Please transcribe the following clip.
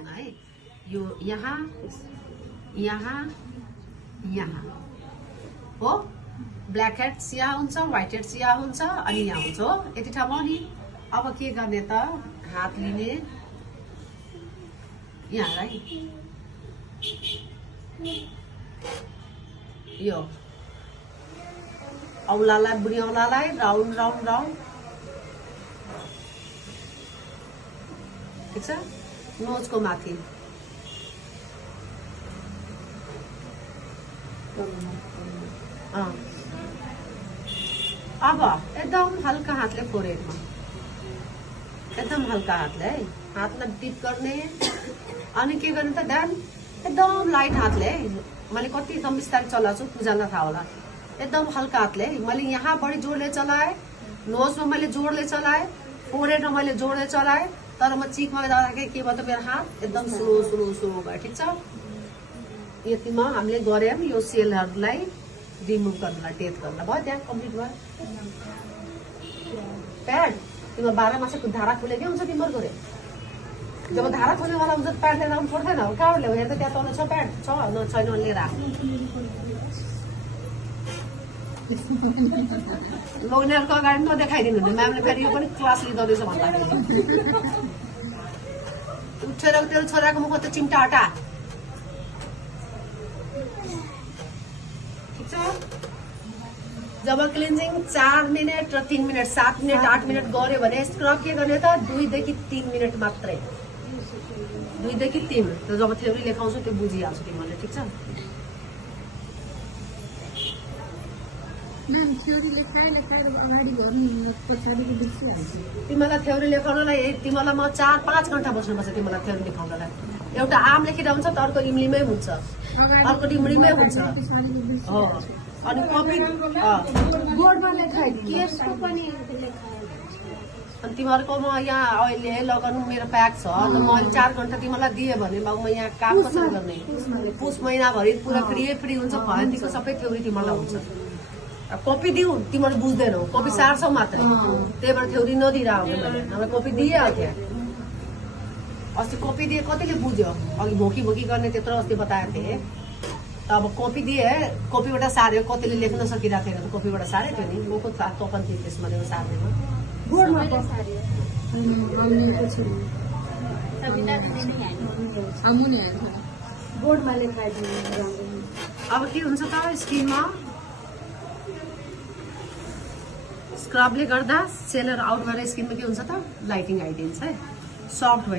हुँदैन है। यो यहाँ यहाँ यहाँ हो, ब्ल्याक हेड्स यहाँ हुन्छ, व्हाइट हेड्स यहाँ हुन्छ अनि यहाँ हुन्छ हो, यति ठाउँमा हो नि। अब के गर्ने त, हात लिने यहाँलाई यो औलालाई, बुढी औलालाई राउन्ड राउन्ड राउन्ड, ठिक छ। नोजको माथि अब एकदम हल्का हातले फोरहेडमा, एकदम हल्का हातले है, हातलाई डिप गर्ने अनि के गर्ने त, ध्यान एकदम लाइट हातले है। मैले कति एकदम बिस्तारै चलाएको छु, पूजालाई थाहा होला। एकदम हल्का हातले है, मैले यहाँ बढी जोडले चलाएँ, नोजमा मैले जोडले चलाएँ, फोरहेडमा मैले जोडले चलाएँ, तर म चिकमा जाँदाखेरि के भयो त, मेरो हात एकदम स्लो स्लो स्लो भयो, ठिक छ। यतिमा हामीले गऱ्यौँ यो सेलहरूलाई रिमुभ गर्नलाई, डेथ गर्नलाई भयो, त्यहाँ कम्प्लिट भयो। प्याड तिम्रो 12 मासको धारा खुलेकै हुन्छ तिम्रो गरे, जब धारा खुल्नेवाला हुन्छ प्याड लिएर आउनु छोड्दैन, कहाँबाट ल्याऊ, हेर्दा त्यहाँ तल छ प्याड, छ न छैन लिएर आएको उनीहरूको अगाडि नदेखाइदिनु हुने, म्यामले फेरि यो पनि क्लास लिँदो रहेछ भन्दाखेरि उठेर तेल छोराको मुख त चिम्टा हटा, ठिक छ। जब क्लिन्जिङ 4 मिनट र 3 मिनट, 7 मिनट 8 मिनट गऱ्यो भने स्क्रब के गर्ने त, 2 देखि 3 मिनट मात्रै, 2 देखि 3। जब थ्योरी लेखाउँछु त्यो बुझिहाल्छु तिमीहरूले, ठिक छ। तिमीलाई थ्योरी लेखाउनलाई, तिमीलाई म 4-5 घन्टा बस्नुपर्छ तिमीलाई थ्योरी लेखाउनलाई। एउटा आम लेखिरहेको हुन्छ त अर्को इम्लीमै हुन्छ, अर्को डिम्डीमै हुन्छ हो। अनि कपी बोर्डमा लेखाइदिनु, अनि तिमीहरूकोमा यहाँ अहिले लगाउनु मेरो प्याक छ, त मैले 4 घन्टा तिमीलाई दिएँ भने म यहाँ काम कसरी गर्ने, पुस महिनाभरि पुरा फ्री हुन्छ, भएदेखिको सबै थ्योरी तिमीलाई हुन्छ। कपी दिउ तिमीहरू बुझ्दैनौ, कपी सार्छौ मात्रै, त्यही भएर थ्योरी नदिइरहेको मैले, नभए कपी दिइहाल्थेँ। अस्ति कपी दिए कतिले बुझ्यो, अघि भोकी भोकी गर्ने त्यत्रो अस्ति बताएको थिएँ। अब कपी दिए, कपीबाट सार्यो, कतिले लेख्न सकिरहेको थिएन त कपीबाट सार्यो थियो नि, म को तपन थिएँ त्यसमा सार्नेमा। बोर्डमा बोर्डमा लेखाइदिनु। अब के हुन्छ त, स्किनमा स्क्रबले गर्दा सेलर आउट गरेर स्किनमा के हुन्छ त, लाइटिङ आइदिन्छ है, सफ्ट भयो।